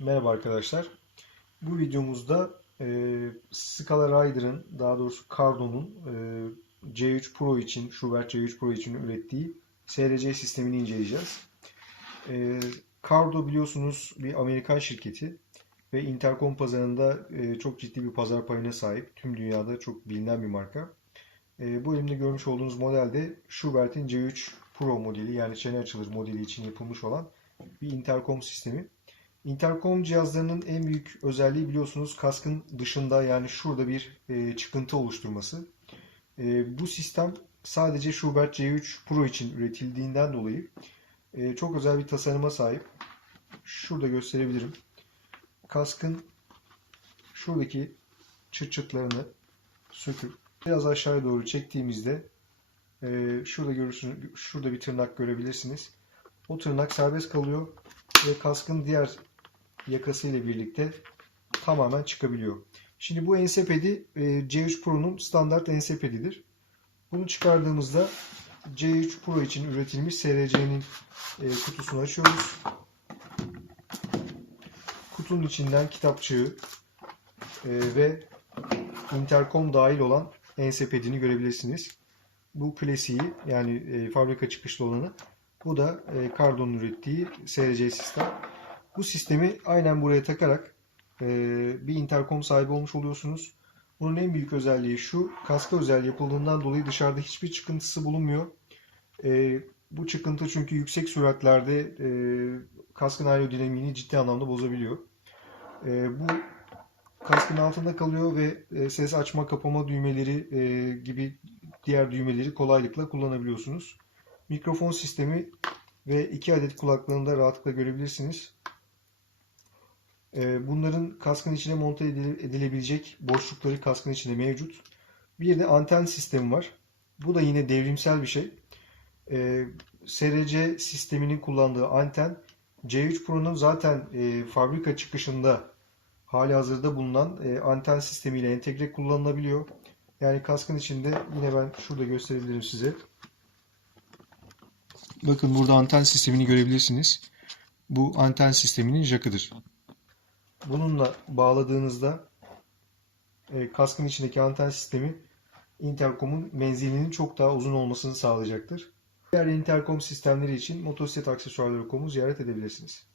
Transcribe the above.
Merhaba arkadaşlar. Bu videomuzda e, Scala Rider'ın daha doğrusu Cardo'nun e, C3 Pro için, Schubert C3 Pro için ürettiği SRC sistemini inceleyeceğiz. E, Cardo biliyorsunuz bir Amerikan şirketi ve interkom pazarında e, çok ciddi bir pazar payına sahip. Tüm dünyada çok bilinen bir marka. E, bu elimde görmüş olduğunuz model de Schubert'in C3 Pro modeli yani çene açılır modeli için yapılmış olan bir interkom sistemi. Intercom cihazlarının en büyük özelliği biliyorsunuz kaskın dışında yani şurada bir e, çıkıntı oluşturması. E, bu sistem sadece Schubert C3 Pro için üretildiğinden dolayı e, çok özel bir tasarıma sahip. Şurada gösterebilirim. Kaskın şuradaki çıt çıtlarını söküp biraz aşağıya doğru çektiğimizde e, şurada görürsünüz, şurada bir tırnak görebilirsiniz. O tırnak serbest kalıyor ve kaskın diğer yakası ile birlikte tamamen çıkabiliyor. Şimdi bu ense pedi e, C3 Pro'nun standart ense pedidir. Bunu çıkardığımızda C3 Pro için üretilmiş SRC'nin e, kutusunu açıyoruz. Kutunun içinden kitapçığı e, ve interkom dahil olan ense pedini görebilirsiniz. Bu klasiği yani fabrika çıkışlı olanı. Bu da Cardo'nun ürettiği SRC sistem. Bu sistemi aynen buraya takarak e, bir interkom sahibi olmuş oluyorsunuz. Bunun en büyük özelliği şu, kaska özel yapıldığından dolayı dışarıda hiçbir çıkıntısı bulunmuyor. E, bu çıkıntı çünkü yüksek süratlerde e, kaskın aerodinamiğini ciddi anlamda bozabiliyor. E, bu kaskın altında kalıyor ve e, ses açma kapama düğmeleri e, gibi diğer düğmeleri kolaylıkla kullanabiliyorsunuz. Mikrofon sistemi ve iki adet kulaklığını da rahatlıkla görebilirsiniz. Ee, Bunların kaskın içine monte edilebilecek boşlukları kaskın içinde mevcut. Bir de anten sistemi var. Bu da yine devrimsel bir şey. Ee, SRC sisteminin kullandığı anten C3 Pro'nun zaten e, fabrika çıkışında hali hazırda bulunan e, anten sistemiyle entegre kullanılabiliyor. Yani kaskın içinde yine ben şurada gösterebilirim size. Bakın burada anten sistemini görebilirsiniz. Bu anten sisteminin jackıdır. Bununla bağladığınızda e, kaskın içindeki anten sistemi interkomun menzilinin çok daha uzun olmasını sağlayacaktır. Diğer interkom sistemleri için motosiklet aksesuarları.com'u ziyaret edebilirsiniz.